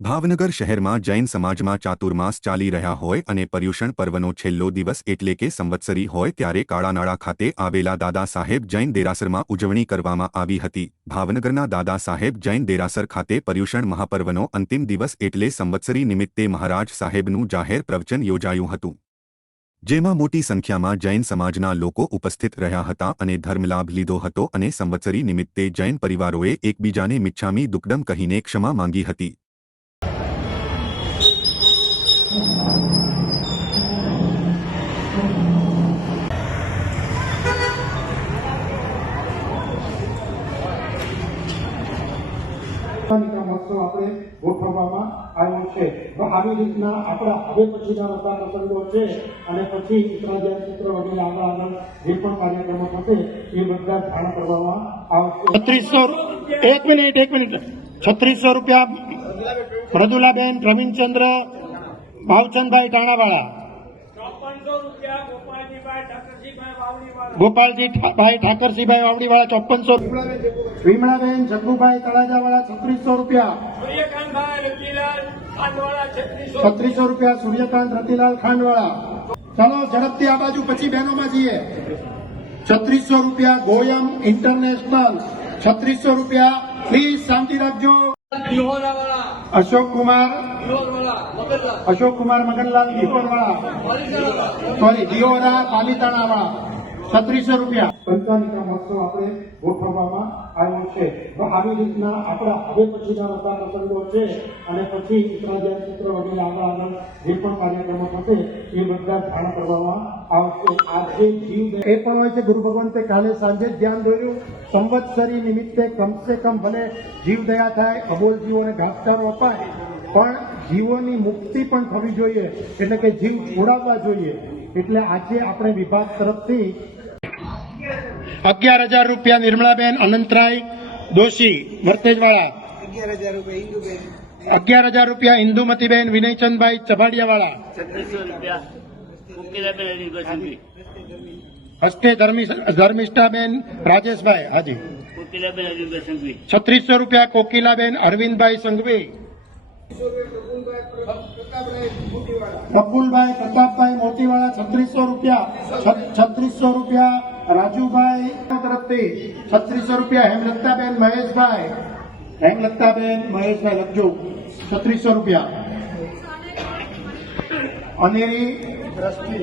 ભાવનગર શહેરમાં જૈન સમાજમાં ચાતુર્માસ ચાલી રહ્યા હોય અને પર્યુષણ પર્વનો છેલ્લો દિવસ એટલે કે સંવત્સરી હોય ત્યારે કાળાનાળા ખાતે આવેલા દાદા સાહેબ જૈન દેરાસરમાં ઉજવણી કરવામાં આવી હતી। ભાવનગરના દાદા સાહેબ જૈન દેરાસર ખાતે પર્યુષણ મહાપર્વનો અંતિમ દિવસ એટલે સંવત્સરી નિમિત્તે મહારાજ સાહેબનું જાહેર પ્રવચન યોજાયું હતું, જેમાં મોટી સંખ્યામાં જૈન સમાજના લોકો ઉપસ્થિત રહ્યા હતા અને ધર્મલાભ લીધો હતો અને સંવત્સરી નિમિત્તે જૈન પરિવારોએ એકબીજાને મિચ્છામી દુક્કડમ કહીને ક્ષમા માંગી હતી। મહોત્સવ આપણે ગોઠવવામાં આવ્યો છે। તો આવી રીતના આપણા હવે પછીના બધા પ્રસંગો છે અને પછી ઉત્તરાયણ ચિત્ર વગેરે આગળ જે પણ કાર્યક્રમો થશે એ બધા જાણ કરવામાં આવશે। 3600 એક મિનિટ 3600 રૂપિયા મૃદુલાબેન પ્રવીણચંદ્ર ભાવચંદભાઈ ટાણાવાળા, ગોપાલજીભાઈ ઠાકરસિંહભાઈ વાવડીવાળા 5400, વિમળાબેન જગ્ગુભાઈ તળાજાવાળા 3600 રૂપિયા, 3600 રૂપિયા સૂર્યકાંત રતિલાલ ખાંડવાળા। ચાલો ઝડપથી આ બાજુ પછી બહેનોમાં જઈએ। 3600 રૂપિયા ગોયમ ઇન્ટરનેશનલ, 3600 રૂપિયા પ્લીઝ શાંતિ રાખજો। અશોક કુમાર મગનલાલ દિહોરા પાલીતાણાવાળા 3600 રૂપિયા। પંચાનિકા મહોત્સવ આપણે ગોઠવવામાં આવ્યો છે। તો આવી રીતના આપણા હવે પછીના બધા પ્રસંગો છે અને પછી ઉત્તરાયણ ચિત્ર વગેરે આગળ જે પણ કાર્યક્રમો થશે એ બધા જાણ કરવામાં આવશે। આજે જીવ એ પણ હોય છે, ગુરુ ભગવંતે કાલે સાંજે ધ્યાન દોર્યું, સંવત્સરી નિમિત્તે કમસે કમ ભલે જીવ દયા થાય, અબોલ જીવોને ઘાસચારો અપાય, પણ જીવોની મુક્તિ પણ થવી જોઈએ, એટલે કે જીવ છોડાવવા જોઈએ। એટલે આજે આપણે વિભાગ તરફથી 11,000 રૂપિયા નિર્મળાબેન અનંતરાય દોશી વર્તેજવાળા, 11,000 રૂપિયા ઇન્દુમતીબેન વિનયચંદભાઈ ચભાડિયાવાળા, 3600 ધર્મિષ્ઠાબેન રાજેશભાઈ હાજી, 3600 રૂપિયા કોકિલાબેન અરવિંદભાઈ સંઘવી, પ્રફુલભાઈ પ્રતાપભાઈ મોતીવાળા 3600 રૂપિયા, 3600 રૂપિયા રાજુભાઈ તરફથી, 3600 રૂપિયા હેમલતાબેન મહેશભાઈ લખજો 3600 રૂપિયા, અનેરી દ્રષ્ટિ।